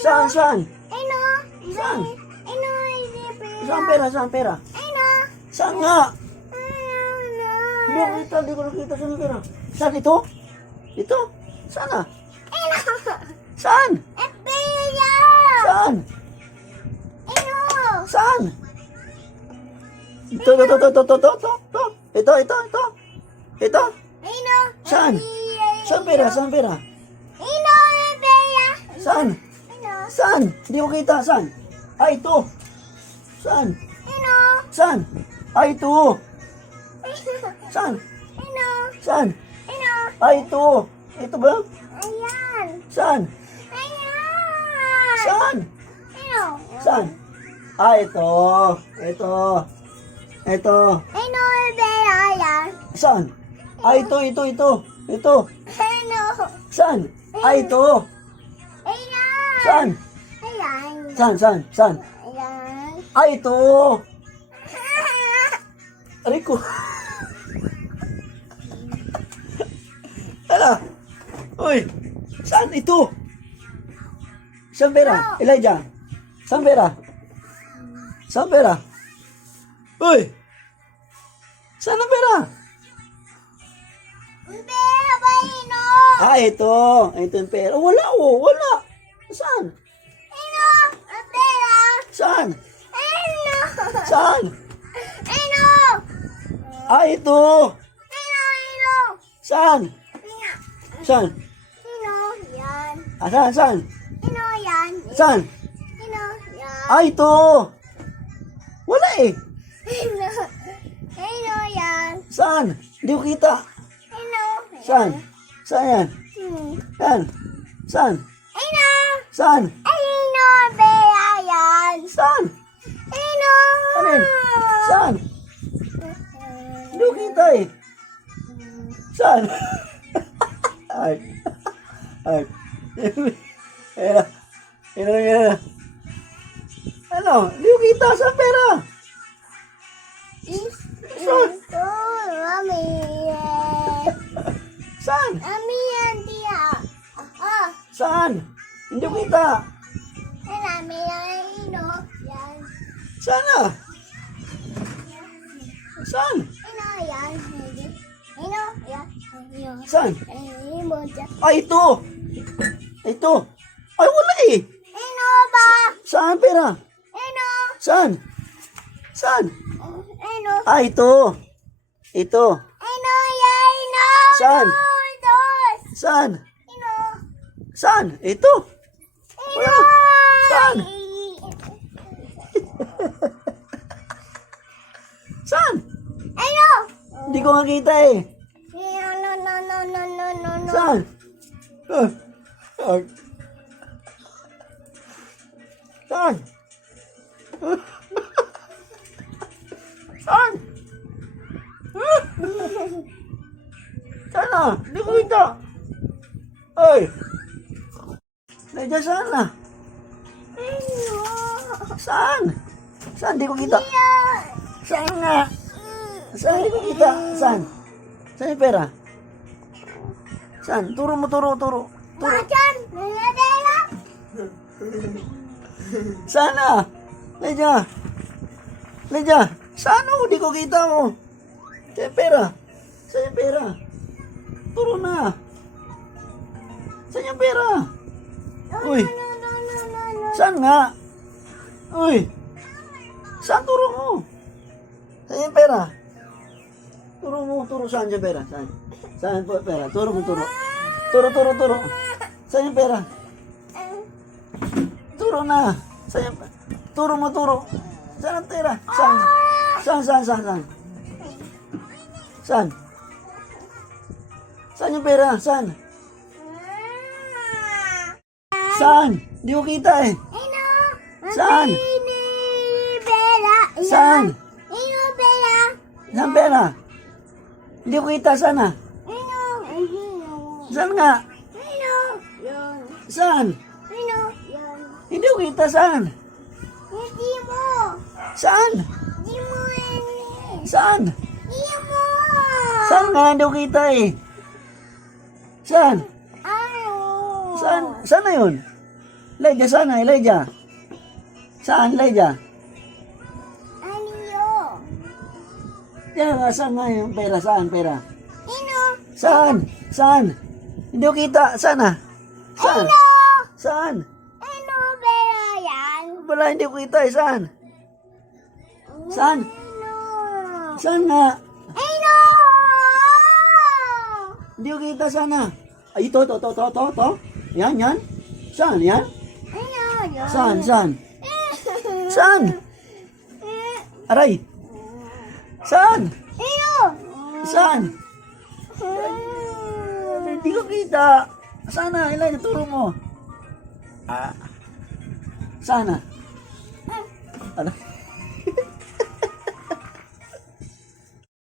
Saan, saan? Ino. Saan? Ino, pera. Saan pera, saan pera? Ino. Saan nga? Hindi ko kita, hindi ko nakita saan pera. Saan ito? Ito? Saan na? Ino. Saan? Pera. Saan? Ino. Saan? Ito, ito, ito, ito, ito, ito, ito. Ito, ito, ito. Ito? Ino. Saan? Saan pera, saan pera? Ino, pera. Saan? Saan? Hindi ko kita, saan? Ah, ito. Saan? Ano? Saan? Ah, ito. Saan? Ano? Saan? Ano? Ah, ito. Ito ba? Ayan! Saan? Ayan! Saan? Ano? Saan? Ah, ito. Ito. Ito. Ano? Eh, pera yan? Saan? Ah, ito, ito, ito. Ito. Ano? Saan? Ah, ito. Ayan! Saan? Ayan! Saan, saan, saan? Ayan! Ah, ito. Aray ko. Ala. Uy. Saan ito? Saan pera? Elijah. Saan pera? Saan pera? Uy. Saan ang pera? Pera ba ino? Ah, ito. Ito yung pera. Wala oh. Wala. Saan? Saan? Ino? Saan? Ino? Ah, ito. Ino? Ino? Saan? Ino? Saan? Ino? Yan. Ah, saan? Saan? Ino yan? Saan? Ino yan? Ah, ito. Wala eh. Ino? Ino yan? Saan? Hindi ko kita. Ino? Saan? Saan yan? Hmm. Yan. Saan? Ino? Saan? Saan? Ay. Ay. Ayan na. Ayan na, ayan na. Ano? Hindi ko kita. Saan pera? Saan? Ito, mami. Saan? Mami yan dia. Ah, Saan? Hindi ko kita. mami? Yan. Saan na? Saan? Ino yan. Saan? Dyan. Ay, ito. Ito. Ay, wala eh. Ino ba? Saan pera? Ino. Saan? Saan? Ino. Ah, ito. Ito. Ino yan. Ino. Saan? Saan? Ino. Saan? Ito. Ino. Saan? Hindi ko makita eh. No, no, no, no, no, no, no, no. Saan? Ah. Ah. Saan? Saan? Saan na? Hindi ko kita. Ay! Nandiyan saan na? Saan? Saan? Hindi ko kita. Saan nga? Saan hindi ko kita? Saan? Saan yung pera? Saan? Turo mo, turo, turo. Turo. Macan. Nangadela. Saan na? Leja. Leja. Saan o? Hindi ko kita mo. Saan yung pera? Saan yung pera? Turo na. Saan yung pera? Uy. Saan nga? Uy. Saan turo mo? Saan yung pera? Turo mo, turo saan yung pera? Saan? Saan po yung pera? Turo mo, turo. Turo, turo, turo. Saan yung pera? Turo na. Saan yung Turo mo, turo. Saan ang pera? Saan? Saan, saan, saan, saan? Saan? Saan yung pera? Saan? Saan? Hindi ko kita eh. Saan? Saan? Ino bela. Saan pera? Hindi ko kita sana. Ino. Ino. Saan nga? Saan? Hindi ko kita saan? Hindi mo. Saan? Hindi. Saan? Hindi mo. Saan nga? Hindi ko kita eh. Saan? Ano? Saan? Saan na yun? Elijah, saan na? Elijah? Saan, Elijah? Yan saan nga yung pera? Saan, pera? Ino? Saan? Saan? Hindi ko kita. Saan na? Saan? Ino? Saan? Ano pera yan? Wala, hindi ko kita eh. Saan? Saan? Ano? Saan nga? Ano? Hindi ko kita. Saan na? Ay, ito, ito, ito, ito, ito, ito. Yan, yan. Saan, yan? Ano yun? Saan, saan? Saan? Aray. Saan? Ano? Saan? Hindi ko kita. Sana, Elijah, turo mo. Ah. Sana. Ano?